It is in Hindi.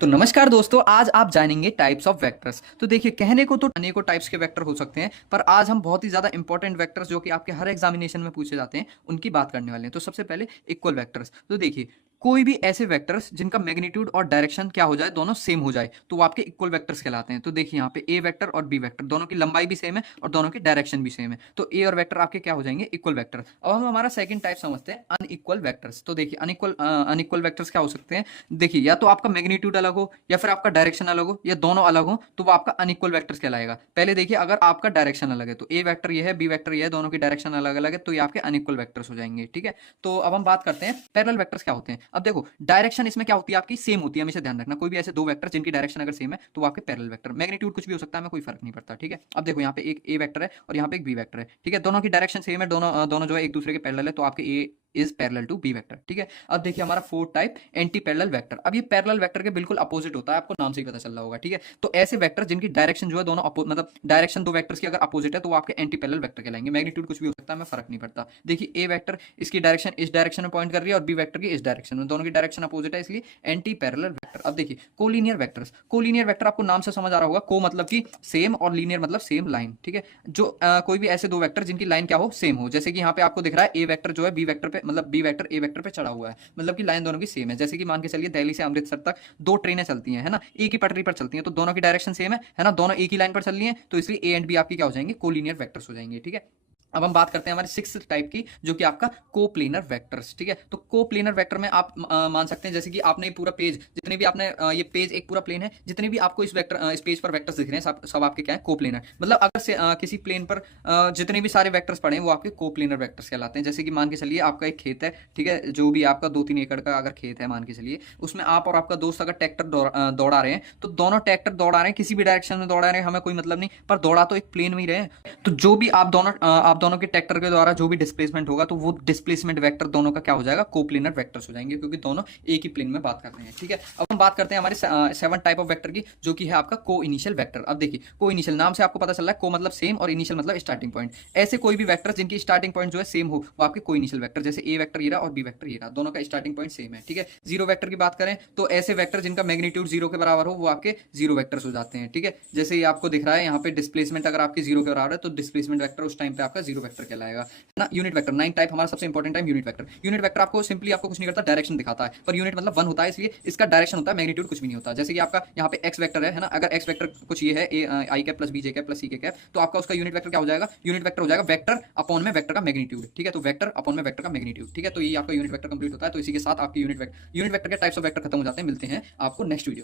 तो नमस्कार दोस्तों, आज आप जानेंगे टाइप्स ऑफ वेक्टर्स। तो देखिए, कहने को तो अनेकों टाइप्स के वेक्टर हो सकते हैं, पर आज हम बहुत ही ज़्यादा इंपॉर्टेंट वेक्टर्स जो कि आपके हर एग्जामिनेशन में पूछे जाते हैं उनकी बात करने वाले हैं। तो सबसे पहले इक्वल वेक्टर्स। तो देखिए, कोई भी ऐसे वेक्टर्स जिनका मैग्नीट्यूड और डायरेक्शन क्या हो जाए, दोनों सेम हो जाए, तो वो आपके इक्वल वेक्टर्स कहलाते हैं। तो देखिए यहाँ पे ए वेक्टर और बी वेक्टर दोनों की लंबाई भी सेम है और दोनों की डायरेक्शन भी सेम है, तो ए और वेक्टर आपके क्या हो जाएंगे, इक्वल वेक्टर। अब हम हमारा सेकंड टाइप समझते हैं, अनइक्वल वेक्टर्स। तो देखिए अनइक्वल वेक्टर्स क्या हो सकते हैं। देखिए, या तो आपका मैग्नीट्यूड अलग हो या फिर आपका डायरेक्शन अलग हो या दोनों अलग हो, तो वो आपका अनइक्वल वेक्टर्स कहलाएगा। पहले देखिए, अगर आपका डायरेक्शन अलग है तो ए वेक्टर ये है, बी वेक्टर ये है, दोनों की डायरेक्शन अलग अलग है, तो ये आपके अनइक्वल वेक्टर्स हो जाएंगे। ठीक है, तो अब हम बात करते हैं पैरेलल वेक्टर्स क्या होते हैं। अब देखो, डायरेक्शन इसमें क्या होती है, आपकी सेम होती है, हमेशा ध्यान रखना। कोई भी ऐसे दो वेक्टर जिनकी डायरेक्शन अगर सेम है तो वो आपके पैरेलल वेक्टर। मैग्नीट्यूड कुछ भी हो सकता है, हमें कोई फर्क नहीं पड़ता। ठीक है, अब देखो यहाँ पे एक ए वेक्टर है और यहाँ पे एक बी वेक्टर है। ठीक है, दोनों की डायरेक्शन सेम है, दोनों जो है एक दूसरे के पैरेलल है, तो आपके A is parallel to B vector. ठीक है, अब देखिए हमारा fourth type anti parallel vector. अब ये पैरेलल वेक्टर के बिल्कुल अपोजिट होता है, आपको नाम से ही पता चल रहा होगा। ठीक है, तो ऐसे वेक्टर जिनकी डायरेक्शन जो है दोनों मतलब डायरेक्शन दो वेक्टर्स की अगर अपोजिट है तो वो आपके एंटी पैरेलल वेक्टर कहलाएंगे। मैग्नीट्यूड कुछ भी हो सकता है, हमें फर्क नहीं पड़ता। देखिए, ए वेक्टर इसकी डायरेक्शन इस डायरेक्शन में पॉइंट कर रही है और बी वेक्टर की इस डायरेक्शन में, दोनों की डायरेक्शन अपोजिट है, इसलिए एंटी पैरेलल वेक्टर। अब देखिए कोलिनियर वेक्टर्स। कोलिनियर वेक्टर आपको नाम से समझ आ रहा होगा, को मतलब कि सेम और लीनियर मतलब सेम लाइन। ठीक है, जो कोई भी ऐसे दो वेक्टर जिनकी लाइन क्या हो, सेम हो। जैसे कि यहाँ पे आपको दिख रहा है ए वेक्टर जो है बी वेक्टर पे, मतलब बी वेक्टर ए वेक्टर पे चढ़ा हुआ है, मतलब कि लाइन दोनों की सेम है। जैसे कि मान के चलिए दिल्ली से अमृतसर तक दो ट्रेनें चलती हैं, है ना, एक ही पटरी पर चलती हैं, तो दोनों की डायरेक्शन सेम है ना, दोनों एक ही लाइन पर चल रही हैं, तो इसलिए ए एंड बी आपकी क्या हो जाएंगे, कोलिनियर वेक्टर्स हो जाएंगे। ठीक है, अब हम बात करते हैं हमारे सिक्स टाइप की, जो कि आपका कोप्लेनर वेक्टर्स। ठीक है, तो कोप्लेनर वेक्टर में आप मान सकते हैं, जैसे कि आपने पूरा पेज, जितने भी आपने ये पेज एक पूरा प्लेन है, जितने भी आपको इस वेक्टर इस पेज पर वेक्टर्स दिख रहे हैं, सब आपके क्या है, कोप्लेनर। मतलब अगर से किसी प्लेन पर जितने भी सारे वेक्टर्स पड़े हैं वो आपके कोप्लेनर वेक्टर्स कहलाते हैं। जैसे कि मान के चलिए आपका एक खेत है, ठीक है, जो भी आपका 2-3 एकड़ का अगर खेत है मान के चलिए, उसमें आप और आपका दोस्त अगर ट्रैक्टर दौड़ा रहे हैं, तो दोनों ट्रैक्टर दौड़ा रहे हैं, किसी भी डायरेक्शन में दौड़ा रहे हैं, हमें कोई मतलब नहीं, पर दौड़ा तो एक प्लेन में ही रहे हैं। तो जो भी आप दोनों के ट्रैक्टर के द्वारा जो भी डिस्प्लेसमेंट होगा, तो वो डिस्प्लेसमेंट वेक्टर दोनों का क्या हो जाएगा, कोप्लेनर वेक्टर्स हो जाएंगे, क्योंकि दोनों एक ही प्लेन में बात कर रहे हैं। ठीक है, अब हम बात करते हैं हमारे सेवन टाइप ऑफ वेक्टर की, जो कि है आपका को इनिशियल वेक्टर। अब देखिए, को इनिशियल नाम से आपको पता चल रहा है, को मतलब सेम और इनिशियल मतलब स्टार्टिंग पॉइंट। ऐसे कोई भी वेक्टर जिनकी स्टार्टिंग पॉइंट जो है सेम हो, वो आपके को इनिशियल वेक्टर। जैसे ए वेक्टर ये रहा और बी वेक्टर ये रहा, दोनों का स्टार्टिंग पॉइंट सेम है। ठीक है, जीरो वेक्टर की बात करें तो ऐसे वेक्टर जिनका मैग्नीट्यूड जीरो के बराबर हो, वो आपके जीरो वेक्टर्स हो जाते हैं। ठीक है, जैसे ये आपको दिख रहा है यहाँ पे डिस्प्लेसमेंट अगर आपकी जीरो के बराबर है, तो डिस्प्लेसमेंट वेक्टर उस टाइम पे आपका जीरो वेक्टर कहलाएगा ना। यूनिट वेक्टर, नाइन टाइप हमारा सबसे important type unit vector. Unit vector आपको सिंपली आपको कुछ नहीं करता, डायरेक्शन दिखाता है, पर यूनिट मतलब वन होता है, इसलिए इसका डायरेक्शन होता है, मैग्नीट्यूड कुछ भी नहीं होता। जैसे कि आपका यहाँ पे एक्स वेक्टर है ना, अगर एक्स वेक्टर कुछ ये है, A I cap plus B J cap plus C K cap, तो आपका उसका यूनिट वेक्टर क्या हो जाएगा, यूनिट वेक्टर हो जाएगा वेक्टर अपॉन में वेक्टर का मैग्नीट्यूड। ठीक है, तो वेक्टर अपॉन में वेक्टर का मैग्नीट्यूड। ठीक है, तो ये आपका यूनिट वेक्टर कंप्लीट होता है। तो इसी के साथ आपकी यूनिट वेक्टर के टाइप्स ऑफ वेक्टर खत्म हो जाते हैं। मिलते हैं आपको नेक्स्ट वीडियो।